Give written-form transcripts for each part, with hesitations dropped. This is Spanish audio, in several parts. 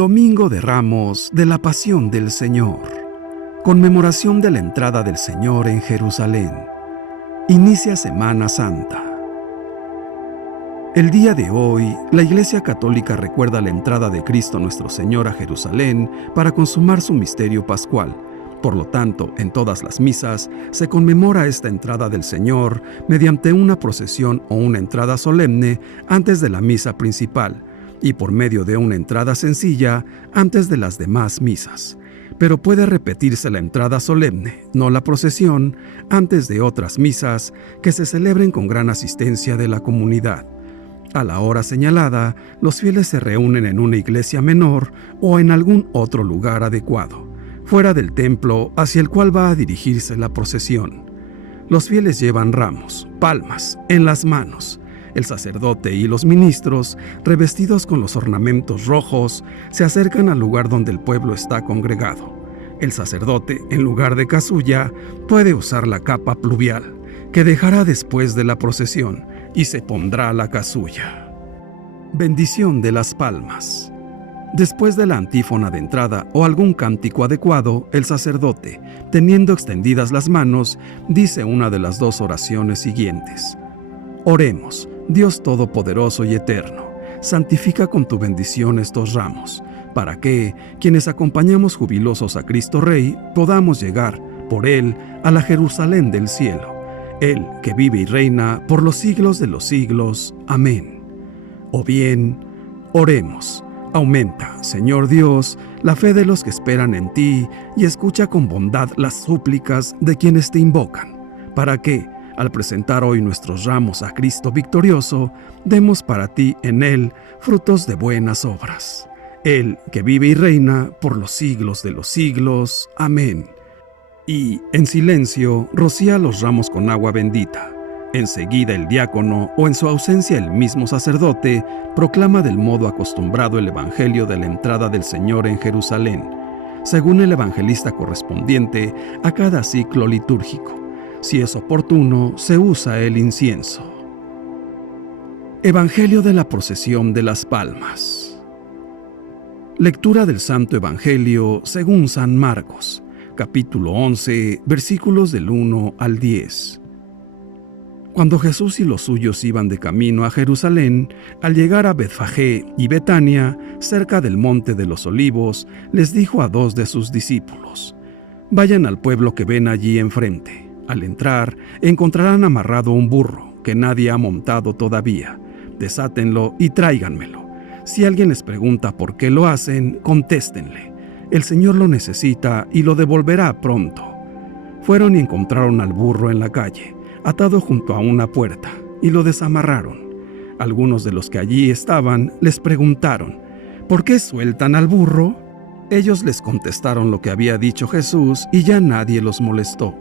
Domingo de Ramos de la Pasión del Señor. Conmemoración de la entrada del Señor en Jerusalén. Inicia Semana Santa. El día de hoy, la Iglesia Católica recuerda la entrada de Cristo nuestro Señor a Jerusalén para consumar su misterio pascual. Por lo tanto, en todas las misas se conmemora esta entrada del Señor mediante una procesión o una entrada solemne antes de la misa principal, y por medio de una entrada sencilla antes de las demás misas. Pero puede repetirse la entrada solemne, no la procesión, antes de otras misas que se celebren con gran asistencia de la comunidad. A la hora señalada, los fieles se reúnen en una iglesia menor o en algún otro lugar adecuado, fuera del templo hacia el cual va a dirigirse la procesión. Los fieles llevan ramos, palmas, en las manos. El sacerdote y los ministros, revestidos con los ornamentos rojos, se acercan al lugar donde el pueblo está congregado. El sacerdote, en lugar de casulla, puede usar la capa pluvial, que dejará después de la procesión, y se pondrá la casulla. Bendición de las palmas. Después de la antífona de entrada o algún cántico adecuado, el sacerdote, teniendo extendidas las manos, dice una de las dos oraciones siguientes. Oremos. Dios Todopoderoso y Eterno, santifica con tu bendición estos ramos, para que, quienes acompañamos jubilosos a Cristo Rey, podamos llegar, por Él, a la Jerusalén del cielo. Él, que vive y reina por los siglos de los siglos. Amén. O bien, oremos. Aumenta, Señor Dios, la fe de los que esperan en ti, y escucha con bondad las súplicas de quienes te invocan, para que, al presentar hoy nuestros ramos a Cristo victorioso, demos para ti en Él frutos de buenas obras. Él, que vive y reina por los siglos de los siglos. Amén. Y, en silencio, rocía los ramos con agua bendita. Enseguida el diácono, o en su ausencia el mismo sacerdote, proclama del modo acostumbrado el evangelio de la entrada del Señor en Jerusalén, según el evangelista correspondiente a cada ciclo litúrgico. Si es oportuno, se usa el incienso. Evangelio de la procesión de las palmas. Lectura del Santo Evangelio según San Marcos, capítulo 11, versículos del 1 al 10. Cuando Jesús y los suyos iban de camino a Jerusalén, al llegar a Betfagé y Betania, cerca del monte de los Olivos, les dijo a dos de sus discípulos: Vayan al pueblo que ven allí enfrente. Al entrar, encontrarán amarrado un burro que nadie ha montado todavía. Desátenlo y tráiganmelo. Si alguien les pregunta por qué lo hacen, contéstenle: el Señor lo necesita y lo devolverá pronto. Fueron y encontraron al burro en la calle, atado junto a una puerta, y lo desamarraron. Algunos de los que allí estaban les preguntaron: ¿por qué sueltan al burro? Ellos les contestaron lo que había dicho Jesús y ya nadie los molestó.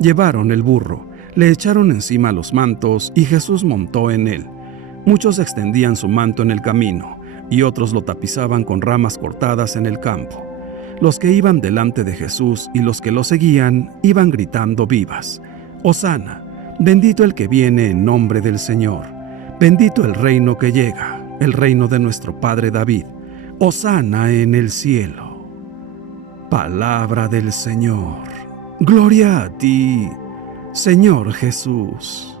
Llevaron el burro, le echaron encima los mantos y Jesús montó en él. Muchos extendían su manto en el camino y otros lo tapizaban con ramas cortadas en el campo. Los que iban delante de Jesús y los que lo seguían iban gritando vivas: Hosana, bendito el que viene en nombre del Señor. Bendito el reino que llega, el reino de nuestro Padre David. Hosana en el cielo. Palabra del Señor. Gloria a ti, Señor Jesús.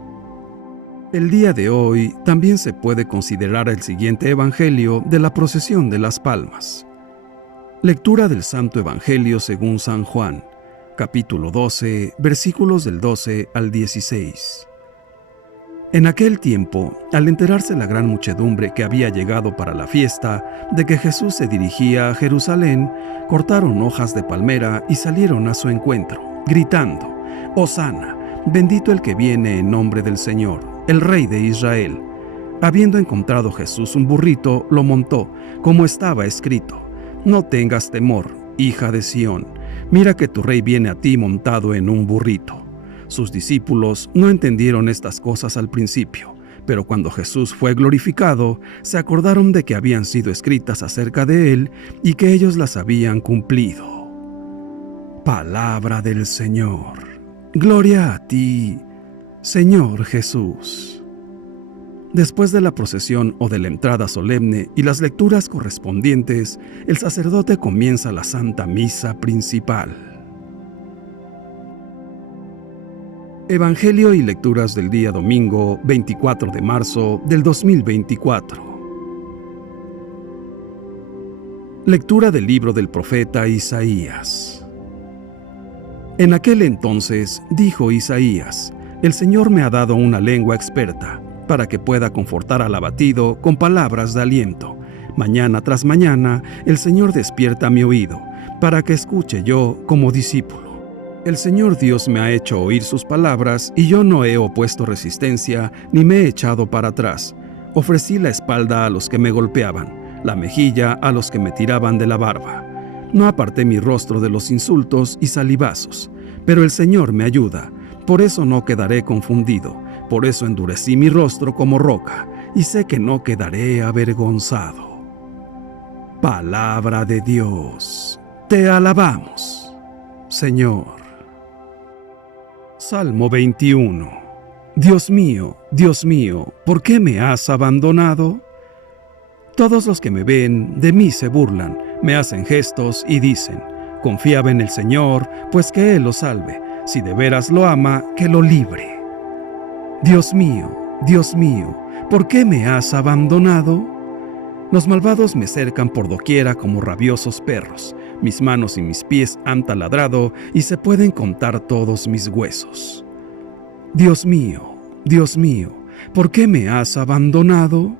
El día de hoy también se puede considerar el siguiente evangelio de la procesión de las palmas. Lectura del Santo Evangelio según San Juan, capítulo 12, versículos del 12 al 16. En aquel tiempo, al enterarse la gran muchedumbre que había llegado para la fiesta de que Jesús se dirigía a Jerusalén, cortaron hojas de palmera y salieron a su encuentro, gritando: Hosana, bendito el que viene en nombre del Señor, el Rey de Israel. Habiendo encontrado Jesús un burrito, lo montó, como estaba escrito: No tengas temor, hija de Sión, mira que tu Rey viene a ti montado en un burrito. Sus discípulos no entendieron estas cosas al principio, pero cuando Jesús fue glorificado, se acordaron de que habían sido escritas acerca de él y que ellos las habían cumplido. Palabra del Señor. Gloria a ti, Señor Jesús. Después de la procesión o de la entrada solemne y las lecturas correspondientes, el sacerdote comienza la Santa Misa principal. Evangelio y lecturas del día domingo 24 de marzo del 2024. Lectura del libro del profeta Isaías. En aquel entonces dijo Isaías: El Señor me ha dado una lengua experta, para que pueda confortar al abatido con palabras de aliento. Mañana tras mañana, el Señor despierta mi oído, para que escuche yo como discípulo. El Señor Dios me ha hecho oír sus palabras, y yo no he opuesto resistencia, ni me he echado para atrás. Ofrecí la espalda a los que me golpeaban, la mejilla a los que me tiraban de la barba. No aparté mi rostro de los insultos y salivazos, pero el Señor me ayuda, por eso no quedaré confundido. Por eso endurecí mi rostro como roca, y sé que no quedaré avergonzado. Palabra de Dios. Te alabamos, Señor. Salmo 21. Dios mío, ¿por qué me has abandonado? Todos los que me ven de mí se burlan, me hacen gestos y dicen: confiaba en el Señor, pues que Él lo salve. Si de veras lo ama, que lo libre. Dios mío, ¿por qué me has abandonado? Los malvados me cercan por doquiera como rabiosos perros. Mis manos y mis pies han taladrado y se pueden contar todos mis huesos. Dios mío, ¿por qué me has abandonado?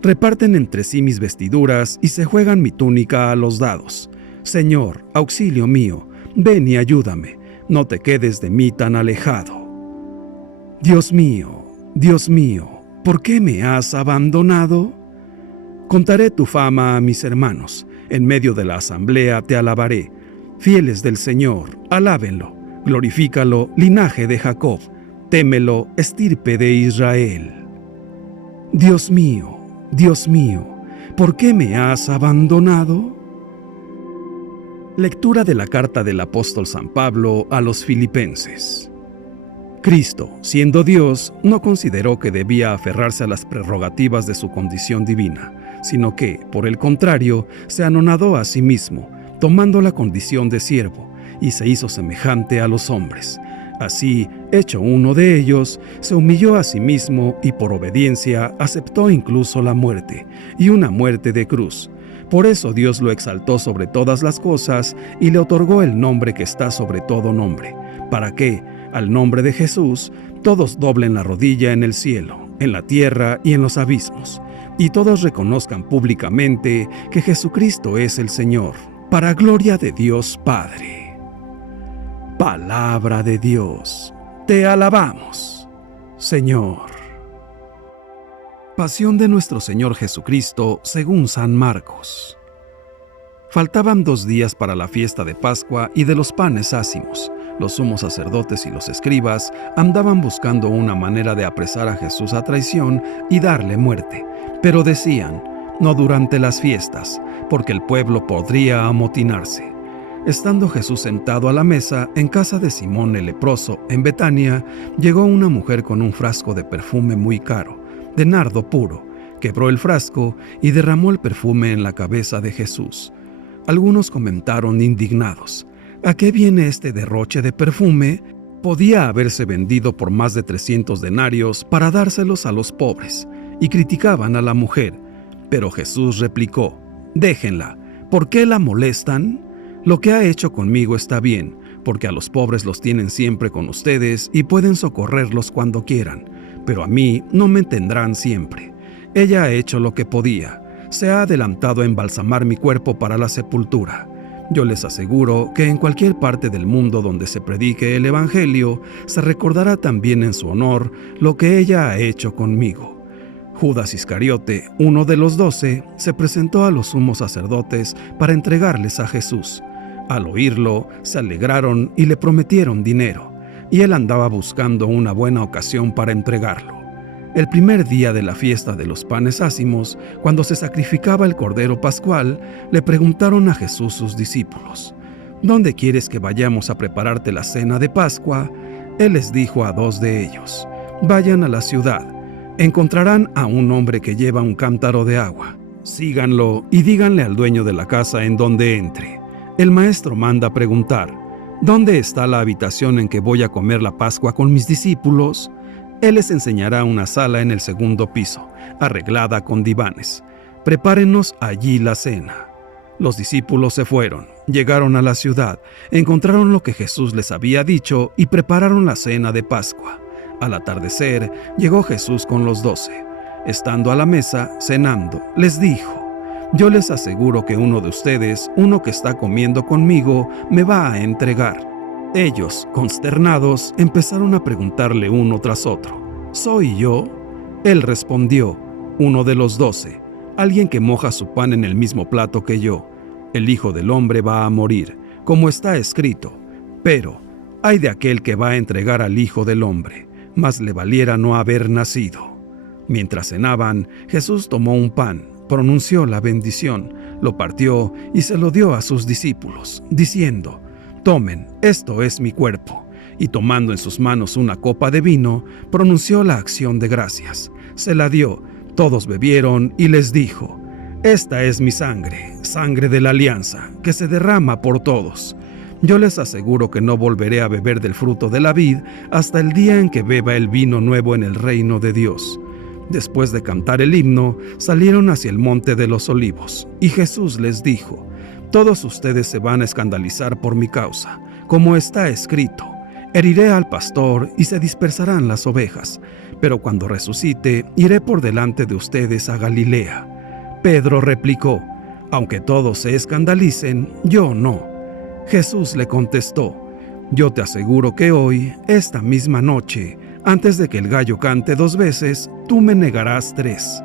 Reparten entre sí mis vestiduras y se juegan mi túnica a los dados. Señor, auxilio mío, ven y ayúdame, no te quedes de mí tan alejado. Dios mío, ¿por qué me has abandonado? Contaré tu fama a mis hermanos, en medio de la asamblea te alabaré. Fieles del Señor, alábenlo, glorifícalo, linaje de Jacob, témelo, estirpe de Israel. Dios mío, ¿por qué me has abandonado? Lectura de la carta del apóstol San Pablo a los Filipenses. Cristo, siendo Dios, no consideró que debía aferrarse a las prerrogativas de su condición divina, sino que, por el contrario, se anonadó a sí mismo, tomando la condición de siervo, y se hizo semejante a los hombres. Así, hecho uno de ellos, se humilló a sí mismo y por obediencia aceptó incluso la muerte, y una muerte de cruz. Por eso Dios lo exaltó sobre todas las cosas y le otorgó el nombre que está sobre todo nombre, para que, al nombre de Jesús, todos doblen la rodilla en el cielo, en la tierra y en los abismos, y todos reconozcan públicamente que Jesucristo es el Señor, para gloria de Dios Padre. Palabra de Dios. Te alabamos, Señor. Pasión de nuestro Señor Jesucristo según San Marcos. Faltaban 2 días para la fiesta de Pascua y de los panes ácimos. Los sumos sacerdotes y los escribas andaban buscando una manera de apresar a Jesús a traición y darle muerte, pero decían: no durante las fiestas, porque el pueblo podría amotinarse. Estando Jesús sentado a la mesa en casa de Simón el leproso en Betania, llegó una mujer con un frasco de perfume muy caro, de nardo puro. Quebró el frasco y derramó el perfume en la cabeza de Jesús. Algunos comentaron indignados: ¿a qué viene este derroche de perfume? Podía haberse vendido por más de 300 denarios para dárselos a los pobres. Y criticaban a la mujer. Pero Jesús replicó: déjenla, ¿por qué la molestan? Lo que ha hecho conmigo está bien, porque a los pobres los tienen siempre con ustedes y pueden socorrerlos cuando quieran, pero a mí no me tendrán siempre. Ella ha hecho lo que podía, se ha adelantado a embalsamar mi cuerpo para la sepultura. Yo les aseguro que en cualquier parte del mundo donde se predique el Evangelio, se recordará también en su honor lo que ella ha hecho conmigo. Judas Iscariote, uno de los 12, se presentó a los sumos sacerdotes para entregarles a Jesús. Al oírlo, se alegraron y le prometieron dinero, y él andaba buscando una buena ocasión para entregarlo. El primer día de la fiesta de los panes ácimos, cuando se sacrificaba el cordero pascual, le preguntaron a Jesús sus discípulos: ¿dónde quieres que vayamos a prepararte la cena de Pascua? Él les dijo a 2 de ellos: vayan a la ciudad. encontrarán a un hombre que lleva un cántaro de agua. Síganlo y díganle al dueño de la casa en donde entre. El maestro manda preguntar: ¿dónde está la habitación en que voy a comer la Pascua con mis discípulos? Él les enseñará una sala en el segundo piso, arreglada con divanes. Prepárenos allí la cena. Los discípulos se fueron, llegaron a la ciudad, encontraron lo que Jesús les había dicho y prepararon la cena de Pascua. Al atardecer, llegó Jesús con los 12. Estando a la mesa, cenando, les dijo: yo les aseguro que uno de ustedes, uno que está comiendo conmigo, me va a entregar. Ellos, consternados, empezaron a preguntarle uno tras otro: ¿soy yo? Él respondió: uno de los 12, alguien que moja su pan en el mismo plato que yo. El Hijo del Hombre va a morir, como está escrito, pero ay de aquel que va a entregar al Hijo del Hombre, más le valiera no haber nacido. Mientras cenaban, Jesús tomó un pan, pronunció la bendición, lo partió y se lo dio a sus discípulos, diciendo: tomen, esto es mi cuerpo. Y tomando en sus manos una copa de vino, pronunció la acción de gracias. Se la dio, todos bebieron y les dijo: esta es mi sangre, sangre de la alianza, que se derrama por todos. Yo les aseguro que no volveré a beber del fruto de la vid hasta el día en que beba el vino nuevo en el reino de Dios. Después de cantar el himno, salieron hacia el monte de los olivos, y Jesús les dijo: todos ustedes se van a escandalizar por mi causa, como está escrito: heriré al pastor y se dispersarán las ovejas, pero cuando resucite, iré por delante de ustedes a Galilea. Pedro replicó: aunque todos se escandalicen, yo no. Jesús le contestó: yo te aseguro que hoy, esta misma noche, antes de que el gallo cante 2 veces, tú me negarás 3.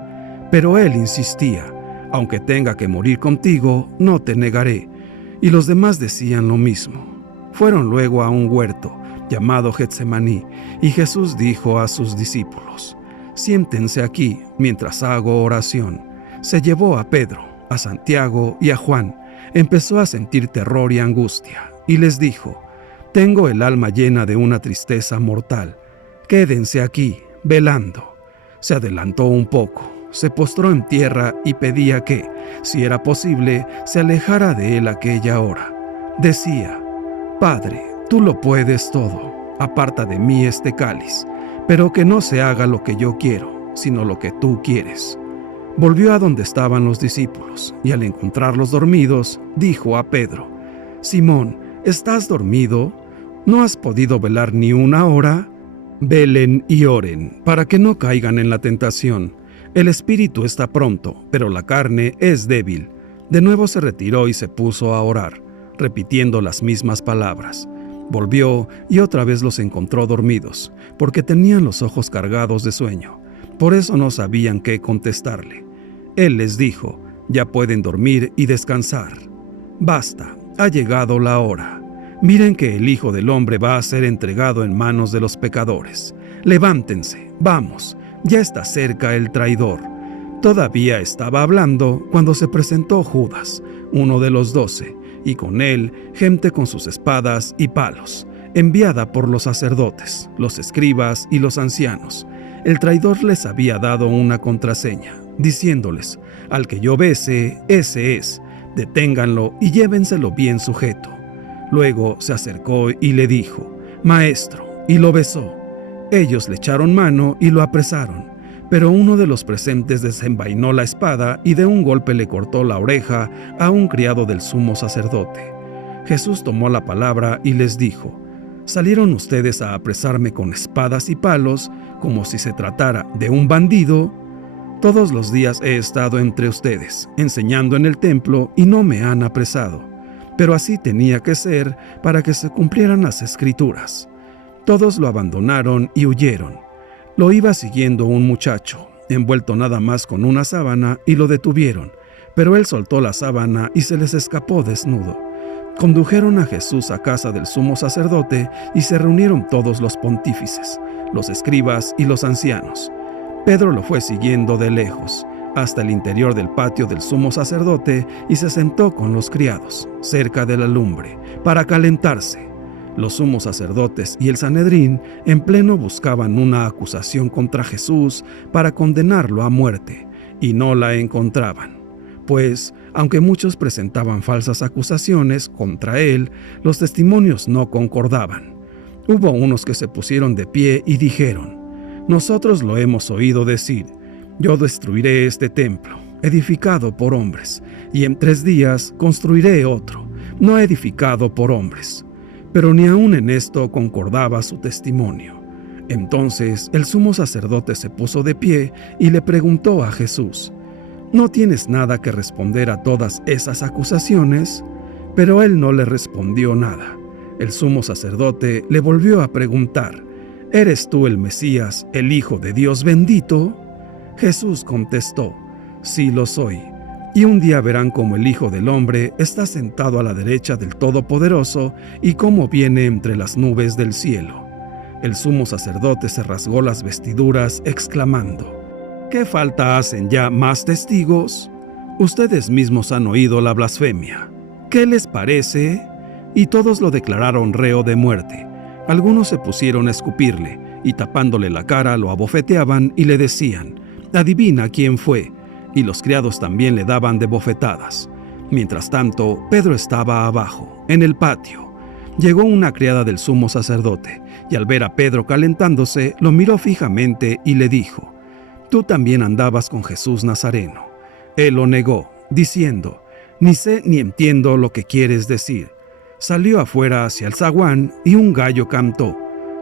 Pero él insistía: aunque tenga que morir contigo, no te negaré. Y los demás decían lo mismo. Fueron luego a un huerto, llamado Getsemaní, y Jesús dijo a sus discípulos: siéntense aquí, mientras hago oración. Se llevó a Pedro, a Santiago y a Juan. Empezó a sentir terror y angustia, y les dijo: tengo el alma llena de una tristeza mortal. Quédense aquí, velando. Se adelantó un poco, se postró en tierra y pedía que, si era posible, se alejara de él aquella hora. Decía: Padre, tú lo puedes todo, aparta de mí este cáliz, pero que no se haga lo que yo quiero, sino lo que tú quieres. Volvió a donde estaban los discípulos, y al encontrarlos dormidos, dijo a Pedro: Simón, ¿estás dormido? ¿No has podido velar ni una hora? Velen y oren, para que no caigan en la tentación. El espíritu está pronto, pero la carne es débil. De nuevo se retiró y se puso a orar, repitiendo las mismas palabras. Volvió y otra vez los encontró dormidos, porque tenían los ojos cargados de sueño. Por eso no sabían qué contestarle. Él les dijo: ya pueden dormir y descansar. Basta, ha llegado la hora. Miren que el Hijo del Hombre va a ser entregado en manos de los pecadores. Levántense, vamos, ya está cerca el traidor. Todavía estaba hablando cuando se presentó Judas, uno de los 12, y con él gente con sus espadas y palos, enviada por los sacerdotes, los escribas y los ancianos. El traidor les había dado una contraseña, diciéndoles: al que yo bese, ese es, deténganlo y llévenselo bien sujeto. Luego se acercó y le dijo: Maestro, y lo besó. Ellos le echaron mano y lo apresaron, pero uno de los presentes desenvainó la espada y de un golpe le cortó la oreja a un criado del sumo sacerdote. Jesús tomó la palabra y les dijo: ¿salieron ustedes a apresarme con espadas y palos, como si se tratara de un bandido? Todos los días he estado entre ustedes, enseñando en el templo, y no me han apresado. Pero así tenía que ser para que se cumplieran las Escrituras. Todos lo abandonaron y huyeron. Lo iba siguiendo un muchacho, envuelto nada más con una sábana, y lo detuvieron, pero él soltó la sábana y se les escapó desnudo. Condujeron a Jesús a casa del sumo sacerdote y se reunieron todos los pontífices, los escribas y los ancianos. Pedro lo fue siguiendo de lejos, hasta el interior del patio del sumo sacerdote, y se sentó con los criados, cerca de la lumbre, para calentarse. Los sumos sacerdotes y el Sanedrín en pleno buscaban una acusación contra Jesús para condenarlo a muerte, y no la encontraban. Pues, aunque muchos presentaban falsas acusaciones contra él, los testimonios no concordaban. Hubo unos que se pusieron de pie y dijeron: «Nosotros lo hemos oído decir, yo destruiré este templo, edificado por hombres, y en 3 días construiré otro, no edificado por hombres». Pero ni aun en esto concordaba su testimonio. Entonces el sumo sacerdote se puso de pie y le preguntó a Jesús: «¿No tienes nada que responder a todas esas acusaciones?». Pero él no le respondió nada. El sumo sacerdote le volvió a preguntar: «¿Eres tú el Mesías, el Hijo de Dios bendito?». Jesús contestó: «Sí lo soy. Y un día verán cómo el Hijo del Hombre está sentado a la derecha del Todopoderoso y cómo viene entre las nubes del cielo». El sumo sacerdote se rasgó las vestiduras, exclamando: «¿Qué falta hacen ya más testigos? Ustedes mismos han oído la blasfemia. ¿Qué les parece?». Y todos lo declararon reo de muerte. Algunos se pusieron a escupirle, y tapándole la cara lo abofeteaban y le decían: «Adivina quién fue». Y los criados también le daban de bofetadas. Mientras tanto, Pedro estaba abajo, en el patio. Llegó una criada del sumo sacerdote, y al ver a Pedro calentándose, lo miró fijamente y le dijo: «Tú también andabas con Jesús Nazareno». Él lo negó, diciendo: «Ni sé ni entiendo lo que quieres decir». Salió afuera hacia el zaguán y un gallo cantó.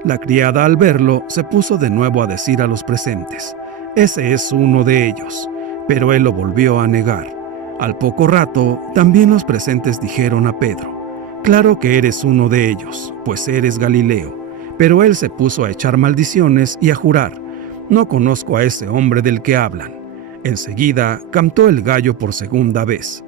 La criada, al verlo, se puso de nuevo a decir a los presentes: «Ese es uno de ellos». Pero él lo volvió a negar. Al poco rato, también los presentes dijeron a Pedro: «Claro que eres uno de ellos, pues eres Galileo». Pero él se puso a echar maldiciones y a jurar: «No conozco a ese hombre del que hablan». Enseguida cantó el gallo por segunda vez.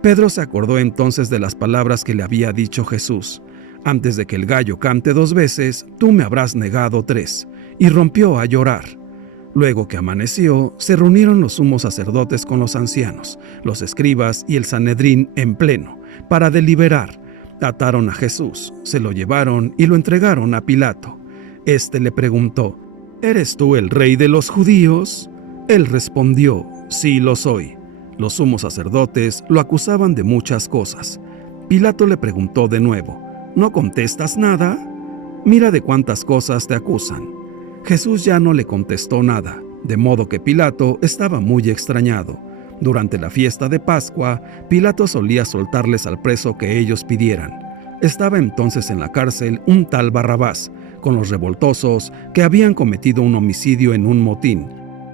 Pedro se acordó entonces de las palabras que le había dicho Jesús: «Antes de que el gallo cante 2 veces, tú me habrás negado 3», y rompió a llorar. Luego que amaneció, se reunieron los sumos sacerdotes con los ancianos, los escribas y el Sanedrín en pleno, para deliberar. Ataron a Jesús, se lo llevaron y lo entregaron a Pilato. Este le preguntó: «¿Eres tú el rey de los judíos?». Él respondió: «Sí lo soy». Los sumos sacerdotes lo acusaban de muchas cosas. Pilato le preguntó de nuevo: «¿No contestas nada? Mira de cuántas cosas te acusan». Jesús ya no le contestó nada, de modo que Pilato estaba muy extrañado. Durante la fiesta de Pascua, Pilato solía soltarles al preso que ellos pidieran. Estaba entonces en la cárcel un tal Barrabás, con los revoltosos que habían cometido un homicidio en un motín.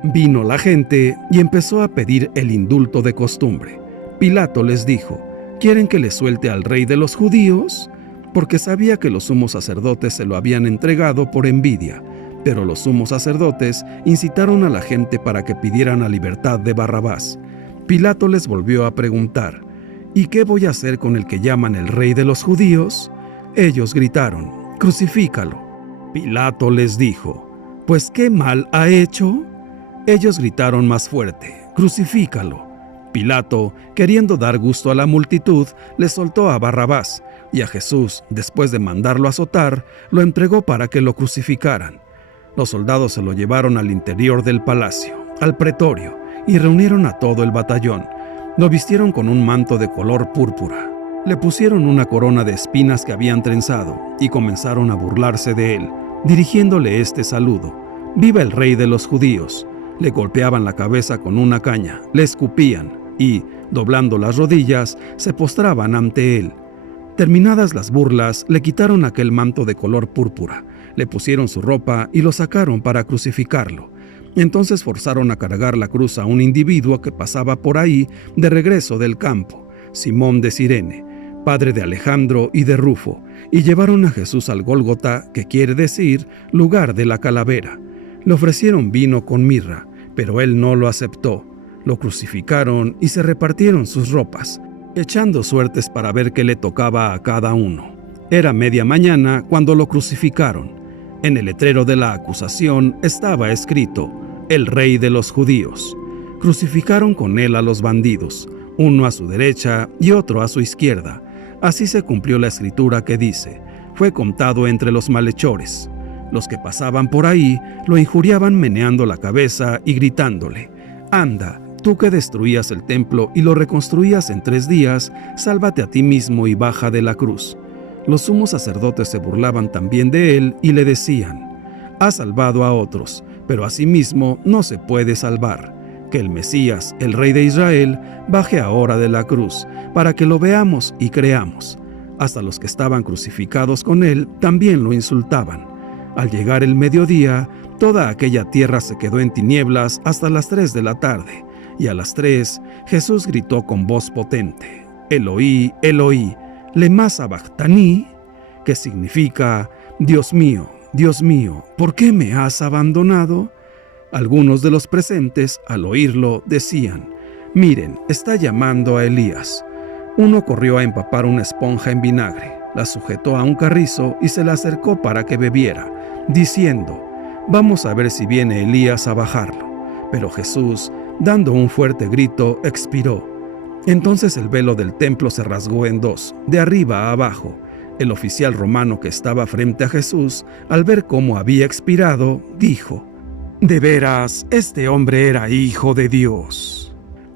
Vino la gente y empezó a pedir el indulto de costumbre. Pilato les dijo: «¿Quieren que les suelte al rey de los judíos?», porque sabía que los sumos sacerdotes se lo habían entregado por envidia. Pero los sumos sacerdotes incitaron a la gente para que pidieran la libertad de Barrabás. Pilato les volvió a preguntar: «¿Y qué voy a hacer con el que llaman el rey de los judíos?». Ellos gritaron: «Crucifícalo». Pilato les dijo: «¿Pues qué mal ha hecho?». Ellos gritaron más fuerte: «Crucifícalo». Pilato, queriendo dar gusto a la multitud, le soltó a Barrabás, y a Jesús, después de mandarlo azotar, lo entregó para que lo crucificaran. Los soldados se lo llevaron al interior del palacio, al pretorio, y reunieron a todo el batallón. Lo vistieron con un manto de color púrpura. Le pusieron una corona de espinas que habían trenzado, y comenzaron a burlarse de él, dirigiéndole este saludo: «Viva el rey de los judíos». Le golpeaban la cabeza con una caña, le escupían, y, doblando las rodillas, se postraban ante él. Terminadas las burlas, le quitaron aquel manto de color púrpura, le pusieron su ropa y lo sacaron para crucificarlo. Entonces forzaron a cargar la cruz a un individuo que pasaba por ahí de regreso del campo, Simón de Cirene, padre de Alejandro y de Rufo, y llevaron a Jesús al Gólgota, que quiere decir lugar de la calavera. Le ofrecieron vino con mirra, pero él no lo aceptó. Lo crucificaron y se repartieron sus ropas, echando suertes para ver qué le tocaba a cada uno. Era media mañana cuando lo crucificaron. En el letrero de la acusación estaba escrito: «El Rey de los Judíos». Crucificaron con él a los bandidos, uno a su derecha y otro a su izquierda. Así se cumplió la escritura que dice: fue contado entre los malhechores. Los que pasaban por ahí lo injuriaban meneando la cabeza y gritándole: «Anda, tú que destruías el templo y lo reconstruías en 3 días, sálvate a ti mismo y baja de la cruz». Los sumos sacerdotes se burlaban también de él y le decían: «Ha salvado a otros, pero a sí mismo no se puede salvar. Que el Mesías, el Rey de Israel, baje ahora de la cruz, para que lo veamos y creamos». Hasta los que estaban crucificados con él también lo insultaban. Al llegar el mediodía, toda aquella tierra se quedó en tinieblas hasta las 3 de la tarde, y a las 3 Jesús gritó con voz potente: «Eloí, Eloí, lema sabactani», que significa: «Dios mío, ¿por qué me has abandonado?». Algunos de los presentes, al oírlo, decían: «Miren, está llamando a Elías». Uno corrió a empapar una esponja en vinagre, la sujetó a un carrizo y se la acercó para que bebiera, diciendo: «Vamos a ver si viene Elías a bajarlo». Pero Jesús, dando un fuerte grito, expiró. Entonces el velo del templo se rasgó en 2, de arriba a abajo. El oficial romano que estaba frente a Jesús, al ver cómo había expirado, dijo: «De veras, este hombre era hijo de Dios».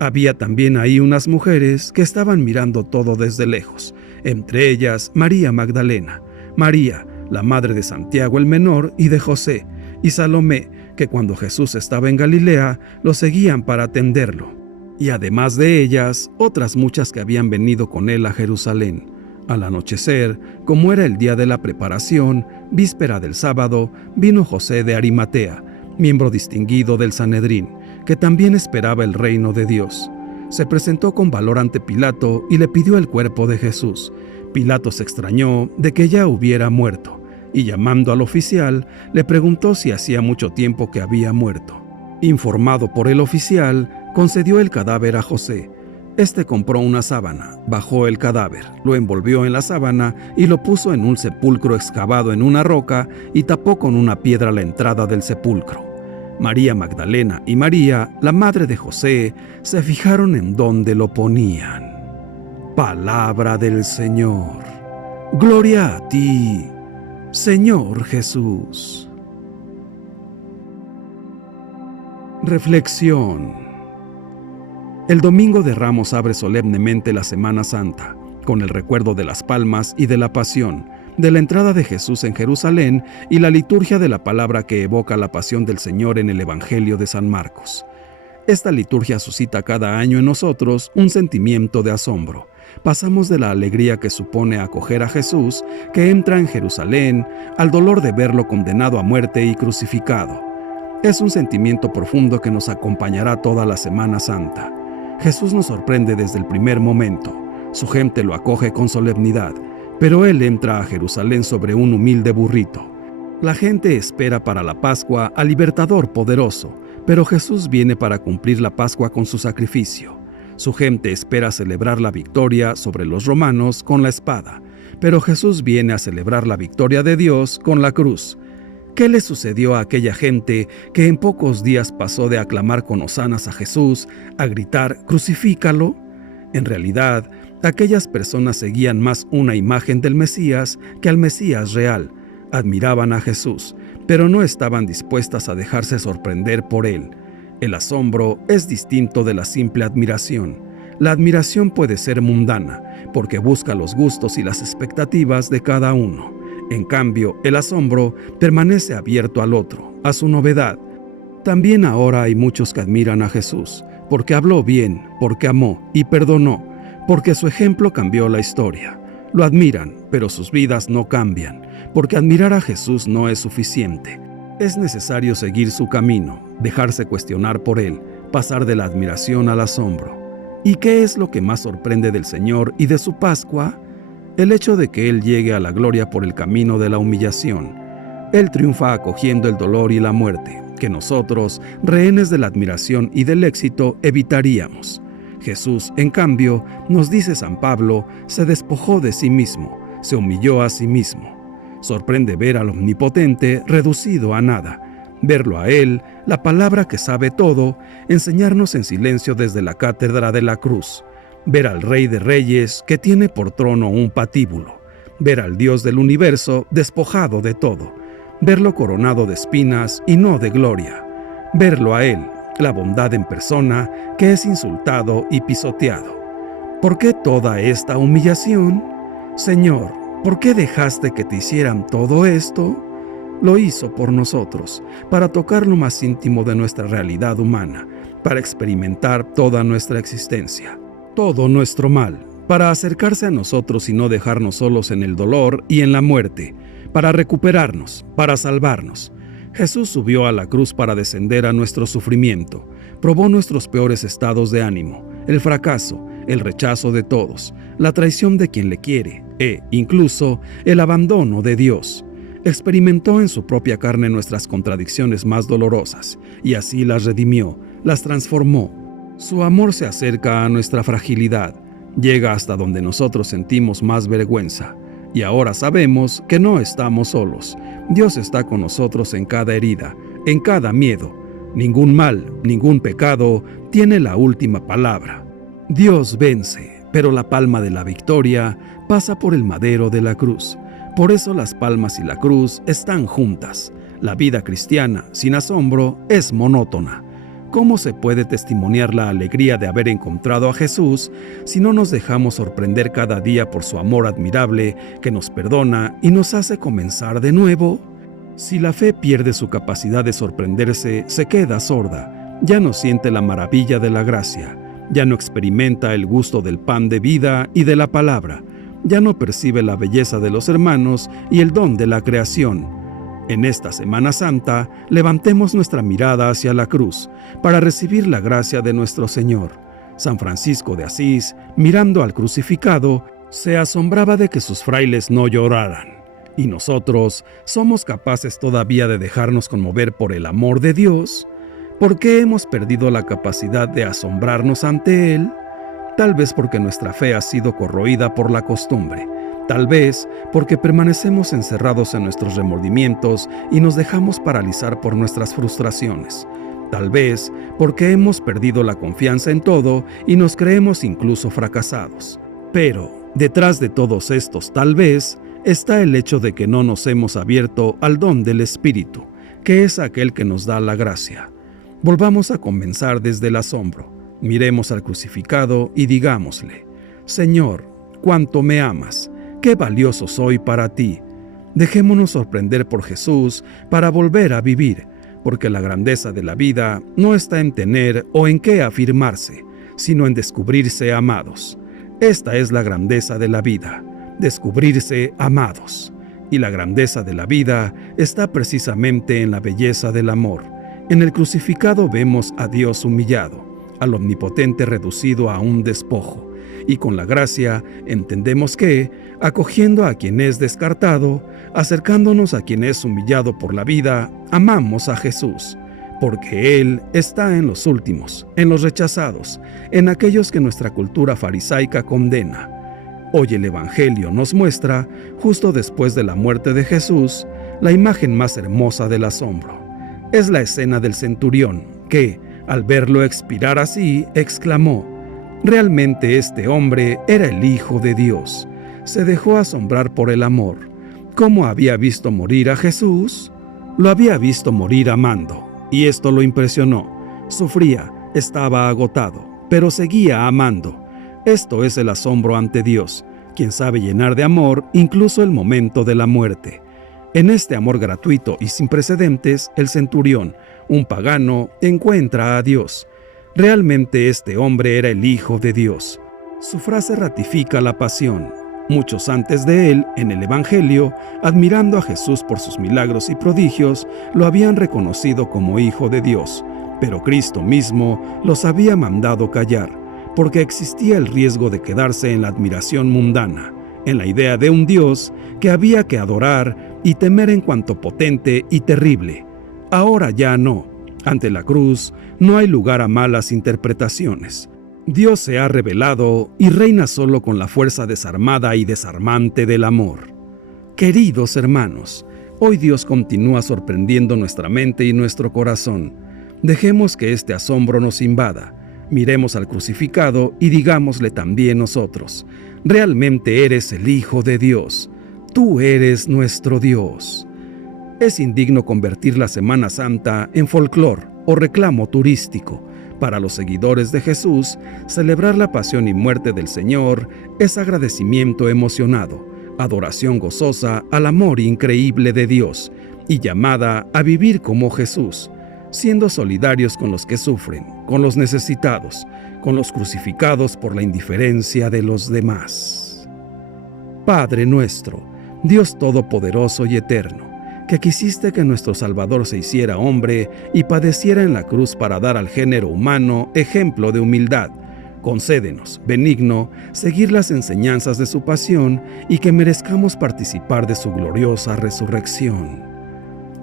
Había también ahí unas mujeres que estaban mirando todo desde lejos, entre ellas María Magdalena, María, la madre de Santiago el menor y de José, y Salomé, que cuando Jesús estaba en Galilea, lo seguían para atenderlo. Y además de ellas, otras muchas que habían venido con él a Jerusalén. Al anochecer, como era el día de la preparación, víspera del sábado, vino José de Arimatea, miembro distinguido del Sanedrín, que también esperaba el reino de Dios. Se presentó con valor ante Pilato y le pidió el cuerpo de Jesús. Pilato se extrañó de que ya hubiera muerto, y llamando al oficial, le preguntó si hacía mucho tiempo que había muerto. Informado por el oficial, concedió el cadáver a José. Este compró una sábana, bajó el cadáver, lo envolvió en la sábana y lo puso en un sepulcro excavado en una roca y tapó con una piedra la entrada del sepulcro. María Magdalena y María, la madre de José, se fijaron en dónde lo ponían. Palabra del Señor. Gloria a ti, Señor Jesús. Reflexión. El Domingo de Ramos abre solemnemente la Semana Santa, con el recuerdo de las Palmas y de la Pasión, de la entrada de Jesús en Jerusalén y la liturgia de la palabra que evoca la pasión del Señor en el Evangelio de San Marcos. Esta liturgia suscita cada año en nosotros un sentimiento de asombro. Pasamos de la alegría que supone acoger a Jesús, que entra en Jerusalén, al dolor de verlo condenado a muerte y crucificado. Es un sentimiento profundo que nos acompañará toda la Semana Santa. Jesús nos sorprende desde el primer momento. Su gente lo acoge con solemnidad, pero él entra a Jerusalén sobre un humilde burrito. La gente espera para la Pascua al libertador poderoso, pero Jesús viene para cumplir la Pascua con su sacrificio. Su gente espera celebrar la victoria sobre los romanos con la espada, pero Jesús viene a celebrar la victoria de Dios con la cruz. ¿Qué le sucedió a aquella gente que en pocos días pasó de aclamar con hosanas a Jesús a gritar «crucifícalo»? En realidad, aquellas personas seguían más una imagen del Mesías que al Mesías real. Admiraban a Jesús, pero no estaban dispuestas a dejarse sorprender por él. El asombro es distinto de la simple admiración. La admiración puede ser mundana, porque busca los gustos y las expectativas de cada uno. En cambio, el asombro permanece abierto al otro, a su novedad. También ahora hay muchos que admiran a Jesús, porque habló bien, porque amó y perdonó, porque su ejemplo cambió la historia. Lo admiran, pero sus vidas no cambian, porque admirar a Jesús no es suficiente. Es necesario seguir su camino, dejarse cuestionar por él, pasar de la admiración al asombro. ¿Y qué es lo que más sorprende del Señor y de su Pascua? El hecho de que Él llegue a la gloria por el camino de la humillación. Él triunfa acogiendo el dolor y la muerte, que nosotros, rehenes de la admiración y del éxito, evitaríamos. Jesús, en cambio, nos dice San Pablo, se despojó de sí mismo, se humilló a sí mismo. Sorprende ver al Omnipotente reducido a nada, verlo a Él, la palabra que sabe todo, enseñarnos en silencio desde la cátedra de la cruz, ver al Rey de Reyes que tiene por trono un patíbulo, ver al Dios del universo despojado de todo, verlo coronado de espinas y no de gloria, verlo a Él, la bondad en persona, que es insultado y pisoteado. ¿Por qué toda esta humillación? Señor, ¿por qué dejaste que te hicieran todo esto? Lo hizo por nosotros, para tocar lo más íntimo de nuestra realidad humana, para experimentar toda nuestra existencia, todo nuestro mal, para acercarse a nosotros y no dejarnos solos en el dolor y en la muerte, para recuperarnos, para salvarnos. Jesús subió a la cruz para descender a nuestro sufrimiento, probó nuestros peores estados de ánimo, el fracaso, el rechazo de todos, la traición de quien le quiere e, incluso, el abandono de Dios. Experimentó en su propia carne nuestras contradicciones más dolorosas y así las redimió, las transformó. Su amor se acerca a nuestra fragilidad, llega hasta donde nosotros sentimos más vergüenza. Y ahora sabemos que no estamos solos. Dios está con nosotros en cada herida, en cada miedo. Ningún mal, ningún pecado tiene la última palabra. Dios vence, pero la palma de la victoria pasa por el madero de la cruz. Por eso las palmas y la cruz están juntas. La vida cristiana, sin asombro, es monótona. ¿Cómo se puede testimoniar la alegría de haber encontrado a Jesús si no nos dejamos sorprender cada día por su amor admirable que nos perdona y nos hace comenzar de nuevo? Si la fe pierde su capacidad de sorprenderse, se queda sorda, ya no siente la maravilla de la gracia, ya no experimenta el gusto del pan de vida y de la palabra, ya no percibe la belleza de los hermanos y el don de la creación. En esta Semana Santa, levantemos nuestra mirada hacia la cruz para recibir la gracia de nuestro Señor. San Francisco de Asís, mirando al crucificado, se asombraba de que sus frailes no lloraran. ¿Y nosotros somos capaces todavía de dejarnos conmover por el amor de Dios? ¿Por qué hemos perdido la capacidad de asombrarnos ante Él? Tal vez porque nuestra fe ha sido corroída por la costumbre. Tal vez porque permanecemos encerrados en nuestros remordimientos y nos dejamos paralizar por nuestras frustraciones. Tal vez porque hemos perdido la confianza en todo y nos creemos incluso fracasados. Pero, detrás de todos estos tal vez, está el hecho de que no nos hemos abierto al don del Espíritu, que es aquel que nos da la gracia. Volvamos a comenzar desde el asombro. Miremos al crucificado y digámosle: Señor, cuánto me amas. ¡Qué valioso soy para ti! Dejémonos sorprender por Jesús para volver a vivir, porque la grandeza de la vida no está en tener o en qué afirmarse, sino en descubrirse amados. Esta es la grandeza de la vida, descubrirse amados. Y la grandeza de la vida está precisamente en la belleza del amor. En el crucificado vemos a Dios humillado, al omnipotente reducido a un despojo. Y con la gracia entendemos que, acogiendo a quien es descartado, acercándonos a quien es humillado por la vida, amamos a Jesús, porque Él está en los últimos, en los rechazados, en aquellos que nuestra cultura farisaica condena. Hoy el Evangelio nos muestra, justo después de la muerte de Jesús, la imagen más hermosa del asombro. Es la escena del centurión, que, al verlo expirar así, exclamó: realmente este hombre era el Hijo de Dios. Se dejó asombrar por el amor. ¿Cómo había visto morir a Jesús? Lo había visto morir amando, y esto lo impresionó. Sufría, estaba agotado, pero seguía amando. Esto es el asombro ante Dios, quien sabe llenar de amor incluso el momento de la muerte. En este amor gratuito y sin precedentes, el centurión, un pagano, encuentra a Dios. Realmente este hombre era el Hijo de Dios. Su frase ratifica la pasión. Muchos antes de él, en el Evangelio, admirando a Jesús por sus milagros y prodigios, lo habían reconocido como Hijo de Dios, pero Cristo mismo los había mandado callar, porque existía el riesgo de quedarse en la admiración mundana, en la idea de un Dios que había que adorar y temer en cuanto potente y terrible. Ahora ya no. Ante la cruz no hay lugar a malas interpretaciones. Dios se ha revelado y reina solo con la fuerza desarmada y desarmante del amor. Queridos hermanos, hoy Dios continúa sorprendiendo nuestra mente y nuestro corazón. Dejemos que este asombro nos invada. Miremos al crucificado y digámosle también nosotros: realmente eres el Hijo de Dios. Tú eres nuestro Dios. Es indigno convertir la Semana Santa en folclore o reclamo turístico. Para los seguidores de Jesús, celebrar la pasión y muerte del Señor es agradecimiento emocionado, adoración gozosa al amor increíble de Dios y llamada a vivir como Jesús, siendo solidarios con los que sufren, con los necesitados, con los crucificados por la indiferencia de los demás. Padre nuestro, Dios todopoderoso y eterno, que quisiste que nuestro Salvador se hiciera hombre y padeciera en la cruz para dar al género humano ejemplo de humildad, concédenos, benigno, seguir las enseñanzas de su pasión y que merezcamos participar de su gloriosa resurrección.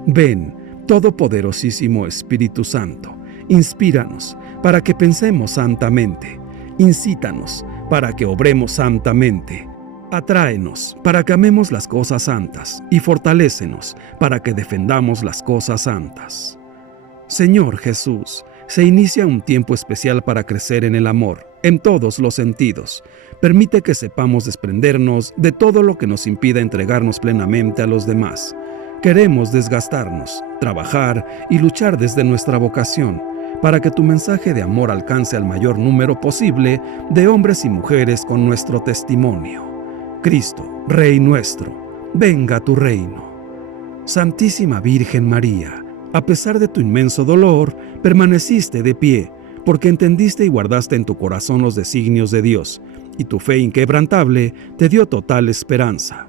Ven, Todopoderosísimo Espíritu Santo, inspíranos para que pensemos santamente, incítanos para que obremos santamente, atráenos para que amemos las cosas santas y fortalécenos para que defendamos las cosas santas. Señor Jesús, se inicia un tiempo especial para crecer en el amor, en todos los sentidos. Permite que sepamos desprendernos de todo lo que nos impida entregarnos plenamente a los demás. Queremos desgastarnos, trabajar y luchar desde nuestra vocación, para que tu mensaje de amor alcance al mayor número posible de hombres y mujeres con nuestro testimonio. Cristo, Rey nuestro, venga a tu reino. Santísima Virgen María, a pesar de tu inmenso dolor, permaneciste de pie, porque entendiste y guardaste en tu corazón los designios de Dios, y tu fe inquebrantable te dio total esperanza.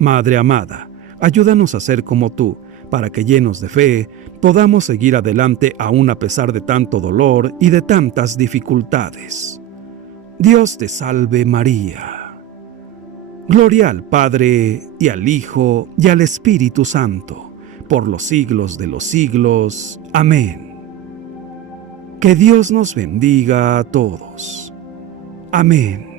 Madre amada, ayúdanos a ser como tú, para que llenos de fe, podamos seguir adelante aún a pesar de tanto dolor y de tantas dificultades. Dios te salve María. Gloria al Padre, y al Hijo, y al Espíritu Santo, por los siglos de los siglos. Amén. Que Dios nos bendiga a todos. Amén.